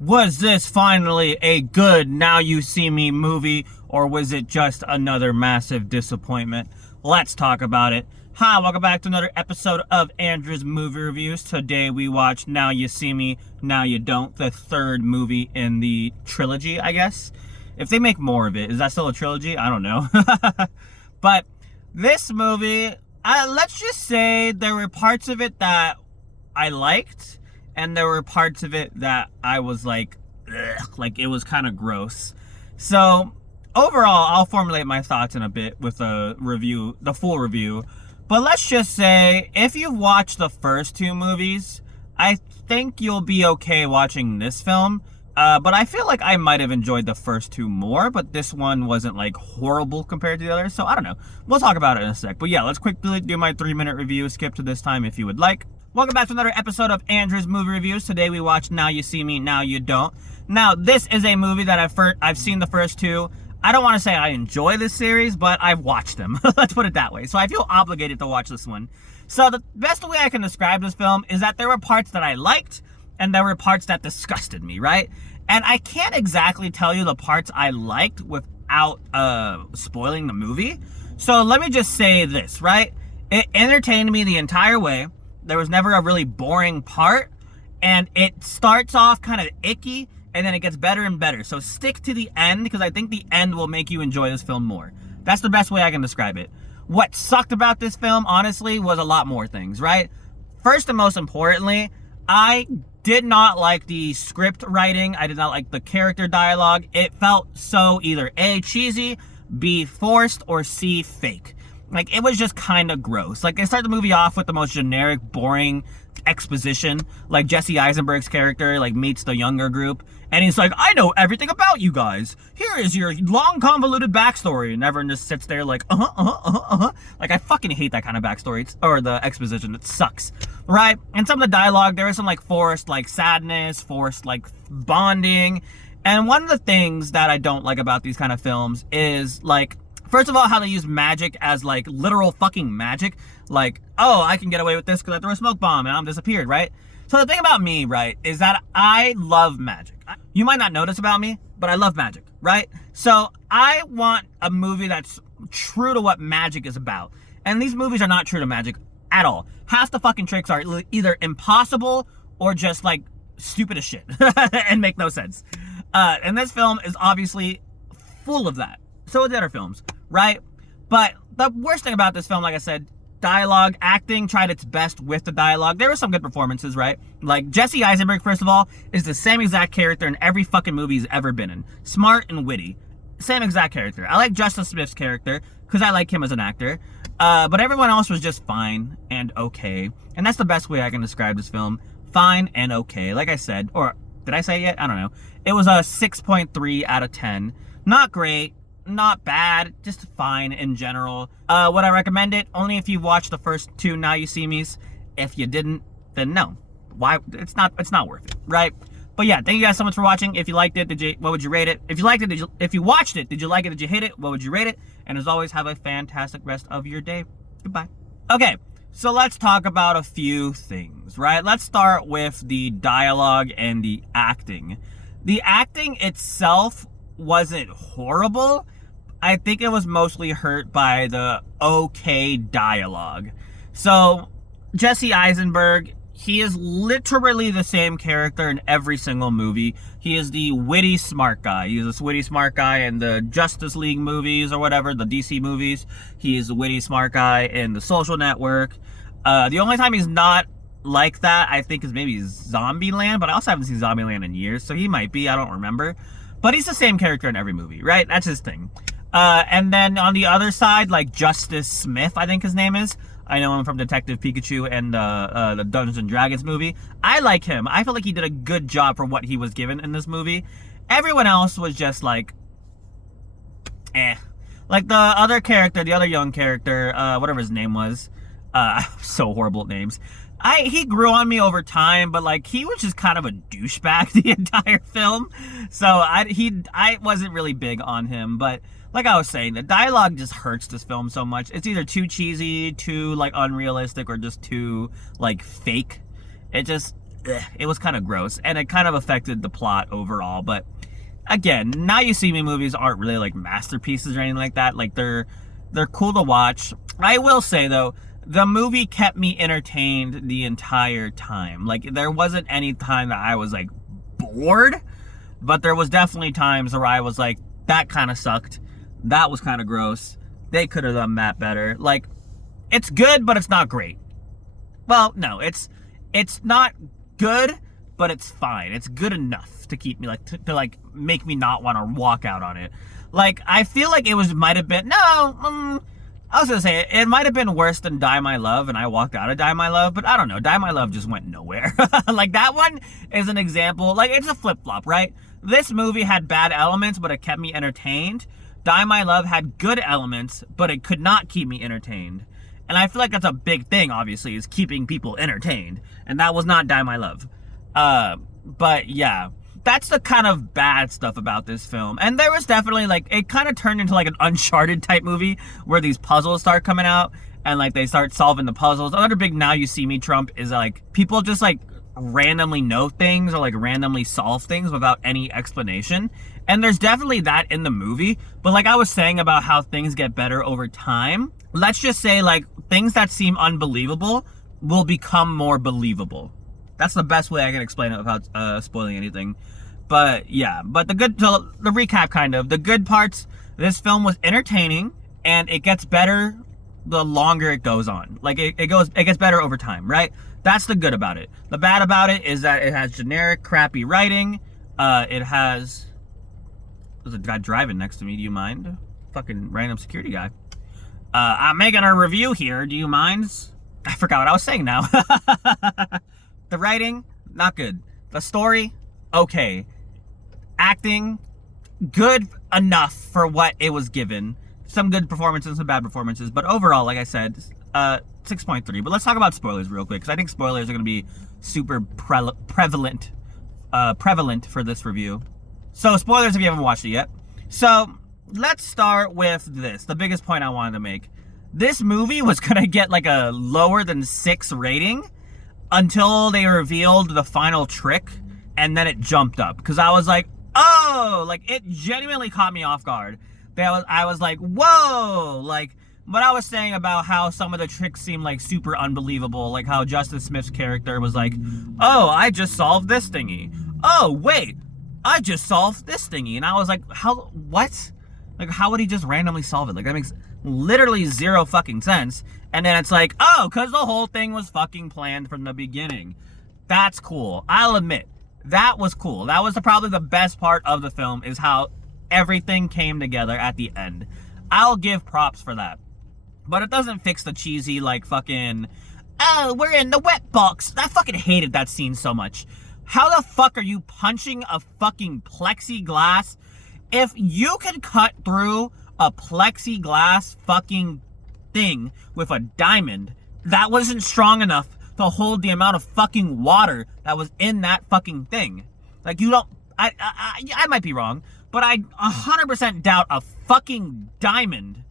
Was this finally a good Now You See Me movie, or was it just another massive disappointment? Let's talk about it. Hi, welcome back to another episode of Andrew's Movie Reviews. Today we watch Now You See Me, Now You Don't, the third movie in the trilogy, I guess. If they make more of it, is that still a trilogy? I don't know. But this movie, let's just say there were parts of it that I liked, and there were parts of it that I was like, ugh, like it was kind of gross. So overall, I'll formulate my thoughts in a bit with a review, the full review. But let's just say, if you've watched the first two movies, I think you'll be okay watching this film. But I feel like I might have enjoyed the first two more, but this one wasn't like horrible compared to the others. So I don't know. We'll talk about it in a sec. But yeah, let's quickly do my 3-minute review. Skip to this time if you would like. Welcome back to another episode of Andrew's Movie Reviews. Today we watch Now You See Me, Now You Don't. Now, this is a movie that I've seen the first two. I don't want to say I enjoy this series, but I've watched them. Let's put it that way. So I feel obligated to watch this one. So the best way I can describe this film is that there were parts that I liked, and there were parts that disgusted me, right? And I can't exactly tell you the parts I liked without spoiling the movie. So let me just say this, right? It entertained me the entire way. There was never a really boring part, and it starts off kind of icky, and then it gets better and better. So stick to the end, because I think the end will make you enjoy this film more. That's the best way I can describe it. What sucked about this film, honestly, was a lot more things, right? First and most importantly, I did not like the script writing. I did not like the character dialogue. It felt so either A, cheesy, B, forced, or C, fake. Like, it was just kind of gross. Like, they start the movie off with the most generic, boring exposition. Like, Jesse Eisenberg's character, like, meets the younger group. And he's like, I know everything about you guys. Here is your long, convoluted backstory. And everyone just sits there like, Like, I fucking hate that kind of backstory. Or the exposition. It sucks. Right? And some of the dialogue, there is some, like, forced, like, sadness. Forced, like, bonding. And one of the things that I don't like about these kind of films is, like, first of all, how they use magic as, like, literal fucking magic. Like, oh, I can get away with this because I threw a smoke bomb and I'm disappeared, right? So the thing about me, right, is that I love magic. You might not notice about me, but I love magic, right? So I want a movie that's true to what magic is about. And these movies are not true to magic at all. Half the fucking tricks are either impossible or just, like, stupid as shit and make no sense. And this film is obviously full of that. So are the other films, right? But the worst thing about this film, like I said, dialogue, acting tried its best with the dialogue. There were some good performances, right? Like, Jesse Eisenberg, first of all, is the same exact character in every fucking movie he's ever been in. Smart and witty. Same exact character. I like Justin Smith's character, because I like him as an actor. But everyone else was just fine and okay. And that's the best way I can describe this film. Fine and okay. Like I said, or did I say it yet? I don't know. It was a 6.3 out of 10. Not great. Not bad, just fine in general. Would I recommend it? Only if you watched the first two Now You See Me's. If you didn't, then no. Why? It's not worth it, right? But yeah, thank you guys so much for watching. If you liked it, what would you rate it? If you liked it, if you watched it, did you like it? Did you hate it? What would you rate it? And as always, have a fantastic rest of your day. Goodbye. Okay, so let's talk about a few things, right? Let's start with the dialogue and the acting. The acting itself wasn't horrible. I think it was mostly hurt by the okay dialogue. So, Jesse Eisenberg, he is literally the same character in every single movie. He is the witty smart guy. He is this witty smart guy in the Justice League movies or whatever, the DC movies. He is the witty smart guy in The Social Network. The only time he's not like that, I think, is maybe Zombieland, but I also haven't seen Zombieland in years, so he might be, I don't remember. But he's the same character in every movie, right? That's his thing. And then on the other side, like Justice Smith, I think his name is. I know him from Detective Pikachu and the Dungeons and Dragons movie. I like him. I feel like he did a good job for what he was given in this movie. Everyone else was just like, eh. Like the other character, the other young character, whatever his name was. So horrible at names. He grew on me over time, but like he was just kind of a douchebag the entire film. So I wasn't really big on him, but like I was saying, the dialogue just hurts this film so much. It's either too cheesy, too like unrealistic, or just too like fake. It just it was kind of gross, and it kind of affected the plot overall. But again, Now You See Me movies aren't really like masterpieces or anything like that. Like they're cool to watch. I will say though, the movie kept me entertained the entire time. Like there wasn't any time that I was like bored, but there was definitely times where I was like, that kind of sucked. That was kind of gross. They could have done that better. Like, it's good, but it's not great. Well, no, it's not good, but it's fine. It's good enough to keep me like to like make me not want to walk out on it. Like I feel like it might have been I was gonna say it might have been worse than Die My Love, and I walked out of Die My Love, but I don't know. Die My Love just went nowhere. Like that one is an example. Like it's a flip flop, right? This movie had bad elements, but it kept me entertained. Die My Love had good elements, but it could not keep me entertained. And I feel like that's a big thing, obviously, is keeping people entertained. And that was not Die My Love. But yeah, that's the kind of bad stuff about this film. And there was definitely like, it kind of turned into like an Uncharted type movie where these puzzles start coming out and like they start solving the puzzles. Another big Now You See Me trump is like people just like randomly know things or like randomly solve things without any explanation. And there's definitely that in the movie. But like I was saying about how things get better over time, let's just say like things that seem unbelievable will become more believable. That's the best way I can explain it without spoiling anything. But yeah, but the recap kind of, the good parts, this film was entertaining and it gets better the longer it goes on. Like it gets better over time, right? That's the good about it. The bad about it is that it has generic, crappy writing. There's a guy driving next to me. Do you mind? Fucking random security guy. I'm making a review here. Do you mind? I forgot what I was saying now. The writing, not good. The story, okay. Acting, good enough for what it was given. Some good performances, some bad performances. But overall, like I said, 6.3. But let's talk about spoilers real quick, because I think spoilers are going to be super prevalent for this review. So spoilers if you haven't watched it yet. So let's start with this. The biggest point I wanted to make. This movie was going to get like a lower than 6 rating until they revealed the final trick, and then it jumped up. Because I was like, oh, like it genuinely caught me off guard. I was like, whoa, like what I was saying about how some of the tricks seemed like super unbelievable, like how Justice Smith's character was like, oh, I just solved this thingy. Oh, wait, I just solved this thingy. And I was like, what? Like, how would he just randomly solve it? Like, that makes literally zero fucking sense. And then it's like, oh, because the whole thing was fucking planned from the beginning. That's cool. I'll admit, that was cool. That was probably the best part of the film, is how everything came together at the end. I'll give props for that. But it doesn't fix the cheesy, like, fucking, oh, we're in the wet box. I fucking hated that scene so much. How the fuck are you punching a fucking plexiglass? If you can cut through a plexiglass fucking thing with a diamond, that wasn't strong enough to hold the amount of fucking water that was in that fucking thing. Like, you don't, I might be wrong, but I 100% doubt a fucking diamond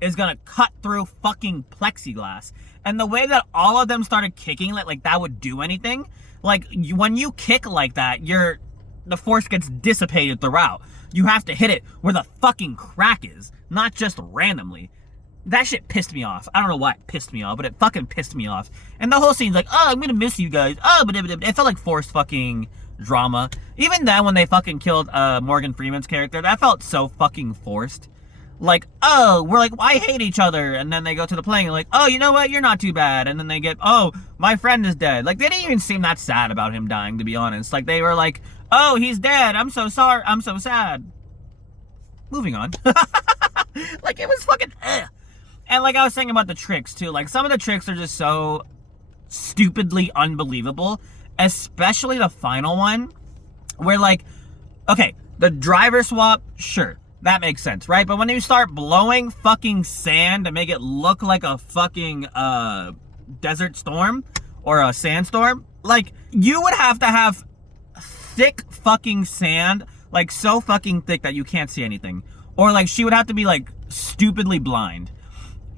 is gonna cut through fucking plexiglass. And the way that all of them started kicking, like that would do anything. Like, when you kick like that, the force gets dissipated throughout. You have to hit it where the fucking crack is, not just randomly. That shit pissed me off. I don't know why it pissed me off, but it fucking pissed me off. And the whole scene's like, oh, I'm gonna miss you guys. Oh, but it felt like forced fucking drama. Even then, when they fucking killed Morgan Freeman's character, that felt so fucking forced. Like, oh, we're like, I hate each other. And then they go to the plane and like, oh, you know what? You're not too bad. And then they get, oh, my friend is dead. Like, they didn't even seem that sad about him dying, to be honest. Like, they were like, oh, he's dead. I'm so sorry. I'm so sad. Moving on. Like, it was fucking, ugh. And like I was saying about the tricks, too. Like, some of the tricks are just so stupidly unbelievable. Especially the final one. Where, like, okay, the driver swap, sure. That makes sense, right? But when you start blowing fucking sand to make it look like a fucking desert storm or a sandstorm, like, you would have to have thick fucking sand, like so fucking thick that you can't see anything. Or like she would have to be like stupidly blind.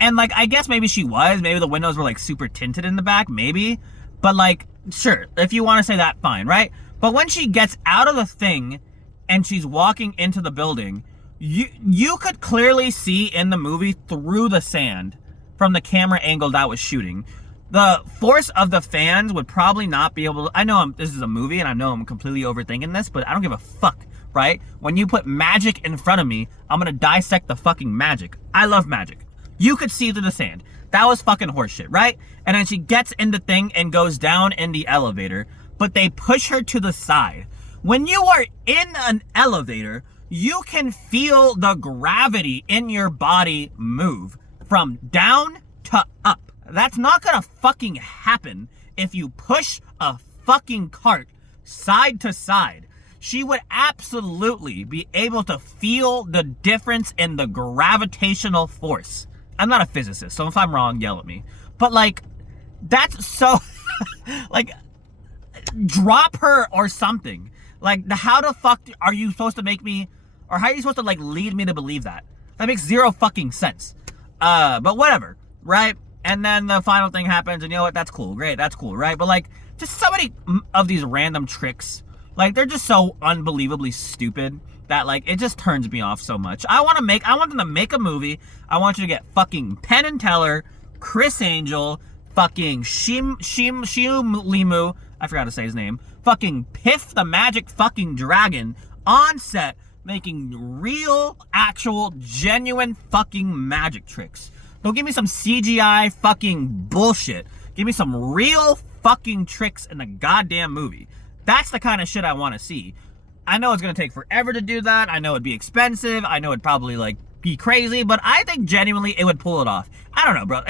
And like, I guess maybe she was, maybe the windows were like super tinted in the back, maybe. But like, Sure, if you want to say that, fine, right? But when she gets out of the thing and she's walking into the building, you could clearly see in the movie through the sand from the camera angle that was shooting. The force of the fans would probably not be able to... I know this is a movie and I know I'm completely overthinking this, but I don't give a fuck, right? When you put magic in front of me, I'm gonna dissect the fucking magic. I love magic. You could see through the sand. That was fucking horseshit, right? And then she gets in the thing and goes down in the elevator, but they push her to the side. When you are in an elevator, you can feel the gravity in your body move from down to up. That's not gonna fucking happen if you push a fucking cart side to side. She would absolutely be able to feel the difference in the gravitational force. I'm not a physicist, so if I'm wrong, yell at me. But like, that's so, like, drop her or something. Like, how the fuck are you supposed to make me, or how are you supposed to like lead me to believe that? That makes zero fucking sense. But whatever, right? And then the final thing happens, and you know what? That's cool, great, that's cool, right? But like, just so many of these random tricks, like they're just so unbelievably stupid that like it just turns me off so much. I want them to make a movie. I want you to get fucking Penn and Teller, Chris Angel, fucking Shim Limu, I forgot to say his name, fucking Piff the Magic fucking Dragon on set making real, actual, genuine fucking magic tricks. Don't give me some CGI fucking bullshit. Give me some real fucking tricks in the goddamn movie. That's the kind of shit I want to see. I know it's going to take forever to do that. I know it'd be expensive. I know it'd probably like be crazy, but I think genuinely it would pull it off. I don't know, bro.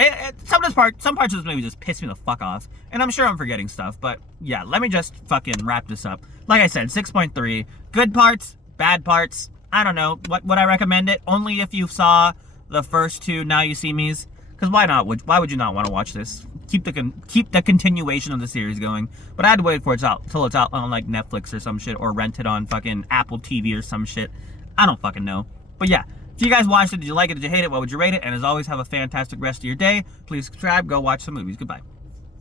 Some parts of this movie just piss me the fuck off. And I'm sure I'm forgetting stuff, but yeah, let me just fucking wrap this up. Like I said, 6.3. Good parts, bad parts. I don't know. Would I recommend it? Only if you saw the first two Now You See Me's. Because why not? Why would you not want to watch this? Keep the continuation of the series going. But I had to wait for it till it's out on like Netflix or some shit, or rent it on fucking Apple TV or some shit. I don't fucking know. But yeah, if you guys watched it, did you like it? Did you hate it? What would you rate it? And as always, have a fantastic rest of your day. Please subscribe. Go watch some movies. Goodbye.